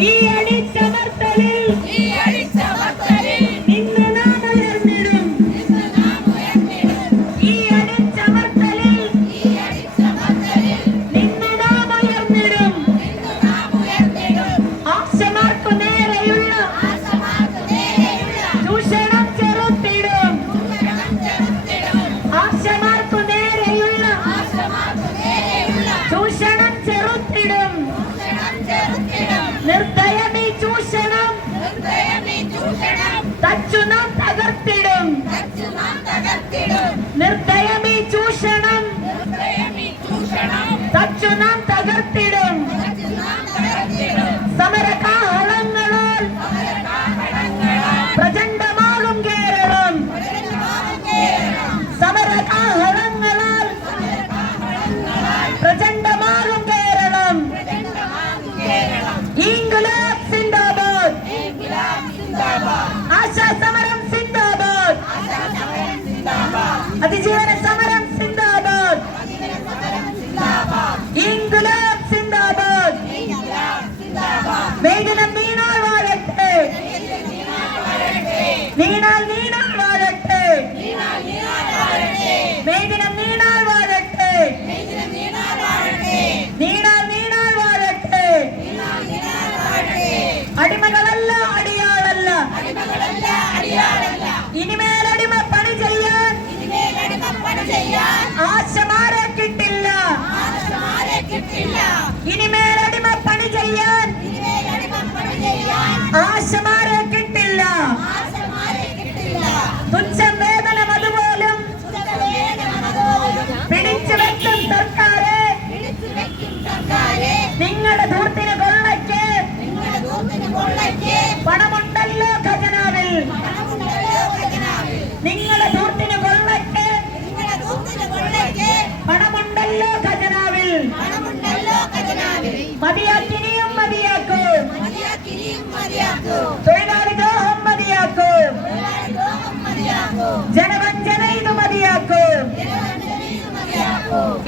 ഈ അടിച്ചമർത്തലിൽ നിർദ്ദയമീ ചൂഷണം. തച്ചു നാം തകർത്തിടും. സമരകാഹളങ്ങളാൽ പ്രചണ്ഡമാകും കേരളം. സമരകാഹളങ്ങളാൽ പ്രചണ്ഡമാകും കേരളം. ഇൻകുലാബ് സിന്ദാബാദ്. ആശാ 啊，再见 awesome.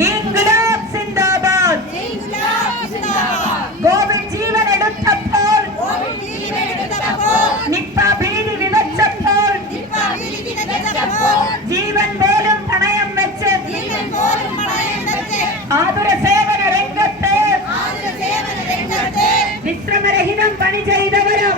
ഇൻകുലാബ് സിന്ദാബാദ്. കോവിഡ് ജീവൻ എടുത്തപ്പോൾ നിപ്പ ഭീതി വിതച്ചപ്പോൾ ജീവൻ പോലും പണയം വെച്ച് ആതുര സേവന രംഗത്ത് വിശ്രമരഹിതം പണി ചെയ്തവരും.